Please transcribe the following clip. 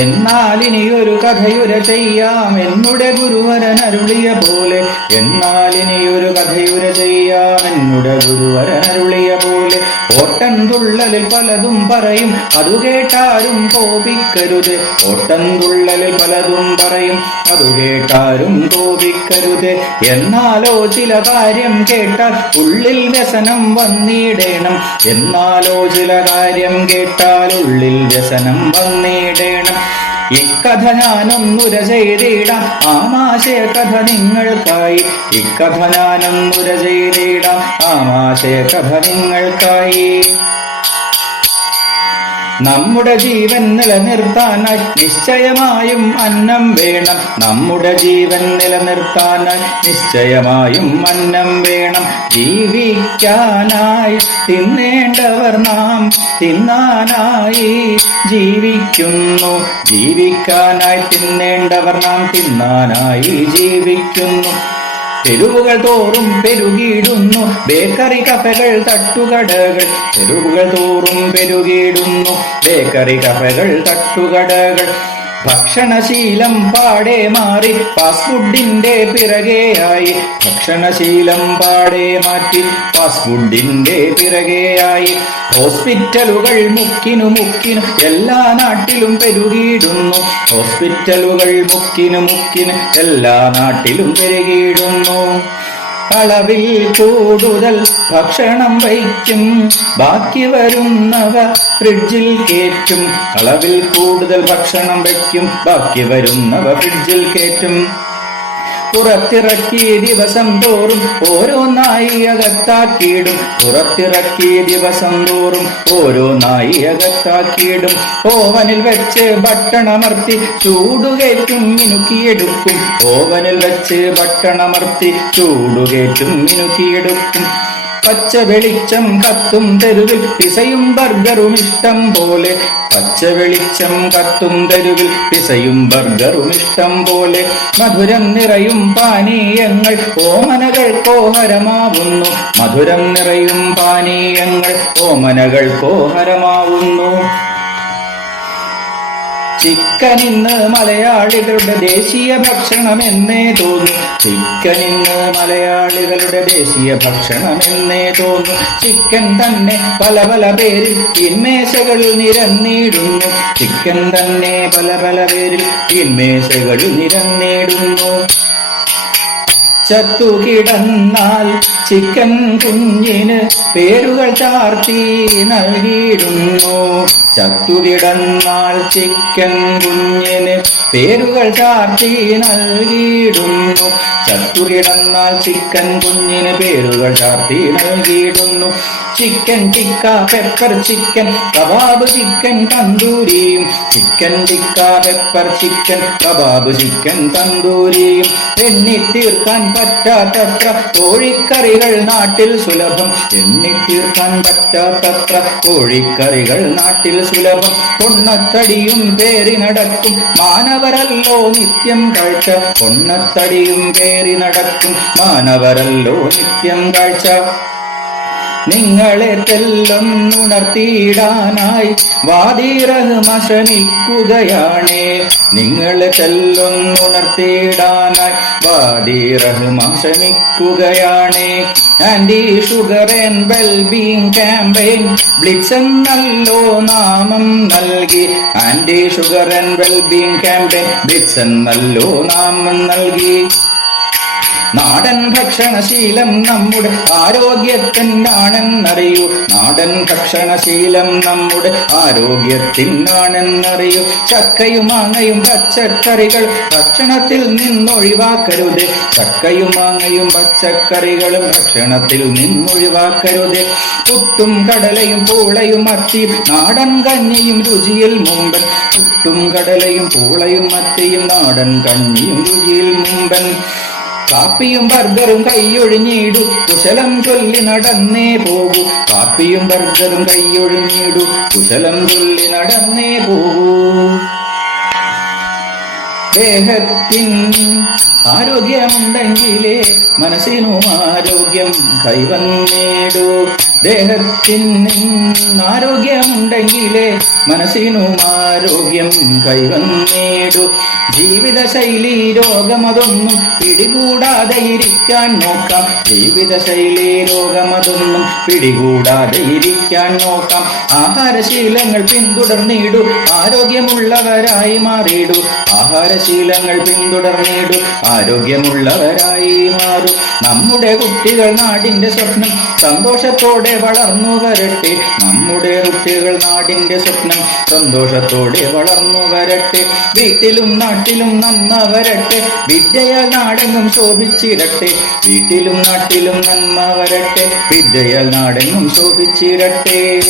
എന്നാലിനിയൊരു കഥയുര ചെയ്യാം എന്നുടെ ഗുരുവരൻ അരുളിയ പോലെ. എന്നാലിനിയൊരു കഥയുര ചെയ്യാം എന്നുടെ ഗുരുവരൻ അരുളിയ പോലെ. ഓട്ടൻതുള്ളലിൽ പലതും പറയും അതു കേട്ടാരും കോപിക്കരുത്. ഓട്ടൻതുള്ളലിൽ പലതും പറയും അതു കേട്ടാരും കോപിക്കരുത്. എന്നാലോ ചില കാര്യം കേട്ടാൽ ഉള്ളിൽ വ്യസനം വന്നിടേണം. എന്നാലോ ചില കാര്യം കേട്ടാൽ ഉള്ളിൽ വ്യസനം വന്നിടേണം. ഇക്കഥ ഞാനൊന്നുര ചെയ്തിടാം ആമാശയ കഥ നിങ്ങൾക്കായി. ഇക്കഥ ഞാനൊന്നുര ചെയ്തിടാം ആമാശയ കഥ നിങ്ങൾക്കായി. നമ്മുടെ ജീവൻ നിലനിർത്താനായി നിശ്ചയമായും അന്നം വേണം. നമ്മുടെ ജീവൻ നിലനിർത്താനായി നിശ്ചയമായും അന്നം വേണം. ജീവിക്കാനായി തിന്നേണ്ടവർ നാം തിന്നാനായി ജീവിക്കുന്നു. ജീവിക്കാനായി തിന്നേണ്ടവർ നാം തിന്നാനായി ജീവിക്കുന്നു. തെരുവുകൾ തോറും പെരുകിയിടുന്നു ബേക്കറി കഫകൾ തട്ടുകടകൾ. തെരുവുകൾ തോറും പെരുകിയിടുന്നു ബേക്കറി കഫകൾ തട്ടുകടകൾ. ഭക്ഷണശീലം പാടെ മാറി ഫാസ്റ്റ് ഫുഡിന്റെ പിറകെയായി. ഭക്ഷണശീലം പാടെ മാറ്റി ഫാസ്റ്റ് ഫുഡിന്റെ പിറകെയായി. ഹോസ്പിറ്റലുകൾ മുക്കിനു മുക്കിനു എല്ലാ നാട്ടിലും പെരുകിയിടുന്നു. ഹോസ്പിറ്റലുകൾ മുക്കിനു മുക്കിനു എല്ലാ നാട്ടിലും പെരുകിയിടുന്നു. അളവിൽ കൂടുതൽ ഭക്ഷണം വയ്ക്കും ബാക്കി വരുന്നവ ഫ്രിഡ്ജിൽ കേറ്റും. അളവിൽ കൂടുതൽ ഭക്ഷണം വയ്ക്കും ബാക്കി വരുന്നവ ഫ്രിഡ്ജിൽ കേറ്റും. പുറത്തിറക്കി ദിവസം തോറും ഓരോന്നായി അകത്താക്കിയിടും. പുറത്തിറക്കി ദിവസം തോറും ഓരോന്നായി അകത്താക്കിയിടും. ഓവനിൽ വെച്ച് ബട്ടണമർത്തി ചൂടുകേറ്റും മിനുക്കിയെടുക്കും. ഓവനിൽ വെച്ച് ബട്ടണമർത്തി ചൂടുകേറ്റും മിനുക്കിയെടുക്കും. പച്ച വെളിച്ചം കത്തും തെരുവിൽ പിസയും ബർഗറും ഇഷ്ടം പോലെ. പച്ച വെളിച്ചം കത്തും തെരുവിൽ പിസയും ബർഗറും ഇഷ്ടം പോലെ. മധുരം നിറയും പാനീയങ്ങൾ ഓമനകൾ കോഹരമാവുന്നു. മധുരം നിറയും പാനീയങ്ങൾ ഓമനകൾ കോഹരമാവുന്നു. ചിക്കൻ ഇന്ന് മലയാളികളുടെ ദേശീയ ഭക്ഷണമെന്നേ തോന്നും. ചിക്കൻ ഇന്ന് മലയാളികളുടെ ദേശീയ ഭക്ഷണമെന്നേ തോന്നും. ചിക്കൻ തന്നെ പല പല പേരിൽ തീന്മേശകളിൽ നിരന്നിടുന്നു. ചിക്കൻ തന്നെ പല പല പേരിൽ തീന്മേശകളിൽ നിരന്നിടുന്നു. ചത്തുകിടന്നാൽ ചിക്കൻ കുഞ്ഞിന് പേരുകൾ ചാർത്തി നൽകിയിടുന്നു. ചത്തുകിടന്നാൽ ചിക്കൻ കുഞ്ഞിന് പേരുകൾ ചാർത്തി നൽകിയിടുന്നു. ചത്തുകിടന്നാൽ ചിക്കൻ കുഞ്ഞിന് പേരുകൾ ചാർത്തി നൽകിയിടുന്നു. Chicken tikka pepper chicken kebab chicken തന്തൂരിയും. Chicken tikka pepper chicken kebab chicken തന്തൂരിയും. എണ്ണിത്തീർക്കാൻ പറ്റാത്തത്ര കോഴിക്കറികൾ നാട്ടിൽ സുലഭം. എണ്ണിത്തീർക്കാൻ പറ്റാത്തത്ര കോഴിക്കറികൾ നാട്ടിൽ സുലഭം. പൊണ്ണത്തടിയും പേറി നടക്കും മാനവരല്ലോ നിത്യം കാഴ്ച. പൊണ്ണത്തടിയും പേറി നടക്കും മാനവരല്ലോ നിത്യം കാഴ്ച. നിങ്ങളെ തെല്ലൊന്നുണർത്തിയിടാനായി വാദി റഹ്മ ശ്രമിക്കുകയാണേ. നിങ്ങളെ തെല്ലൊന്നുണർത്തിയിടാനായി വാദി റഹ്മ ശ്രമിക്കുകയാണേ. Anti sugar and wellbeing campaign blitz എന്നല്ലോ നാമം നൽകി. Anti sugar and wellbeing campaign blitz എന്നല്ലോ നാമം നൽകി. നാടൻ ഭക്ഷണശീലം നമ്മുടെ ആരോഗ്യത്തിനാണെന്നറിയൂ. നാടൻ ഭക്ഷണശീലം നമ്മുടെ ആരോഗ്യത്തിനാണെന്നറിയൂ. ചക്കയും മാങ്ങയും പച്ചക്കറികൾ ഭക്ഷണത്തിൽ നിന്നൊഴിവാക്കരുത്. ചക്കയും മാങ്ങയും പച്ചക്കറികളും ഭക്ഷണത്തിൽ നിന്നൊഴിവാക്കരുത്. പുട്ടും കടലയും പൂളയും മത്തിയും നാടൻ കഞ്ഞിയും രുചിയിൽ മുമ്പൻ. പുട്ടും കടലയും പൂളയും മത്തിയും നാടൻ കഞ്ഞിയും രുചിയിൽ മുമ്പൻ. കാപ്പിയും ബർഗറും കൈയൊഴിഞ്ഞിടു കുശലം ചൊല്ലി നടന്നേ പോകൂ. കാപ്പിയും ബർഗറും കൈയൊഴിഞ്ഞിടു കുശലം ചൊല്ലി നടന്നേ പോകൂ. ദേഹത്തിൻ ആരോഗ്യമുണ്ടെങ്കിലേ മനസ്സിനും ആരോഗ്യം കൈവന്നേടൂ. ദേഹത്തിന് ആരോഗ്യമുണ്ടെങ്കിലേ മനസ്സിനും ആരോഗ്യം കൈവന്നേടൂ. ജീവിതശൈലി രോഗമതൊന്നും പിടികൂടാതെ ഇരിക്കാൻ നോക്കാം. ജീവിതശൈലി രോഗമതൊന്നും പിടികൂടാതെ ഇരിക്കാൻ നോക്കാം. ആഹാരശീലങ്ങൾ പിന്തുടർന്നിടൂ, ആരോഗ്യമുള്ളവരായി മാറിയിടൂ. ആഹാരശീലങ്ങൾ പിന്തുടർന്നിടൂ, ആരോഗ്യമുള്ളവരായി മാറൂ. നമ്മുടെ കുട്ടികൾ നാടിന്റെ സ്വപ്നം സന്തോഷത്തോടെ വളർന്നു വരട്ടെ. നമ്മുടെ കുട്ടികൾ നാടിന്റെ സ്വപ്നം സന്തോഷത്തോടെ വളർന്നു വരട്ടെ. വീട്ടിലും നാട്ടിലും നന്മ വരട്ടെ, വിദ്യയാൽ നാടെങ്ങും ശോഭിച്ചിരട്ടെ. വീട്ടിലും നാട്ടിലും നന്മ വരട്ടെ, വിദ്യയാൽ നാടെങ്ങും ശോഭിച്ചിരട്ടെ.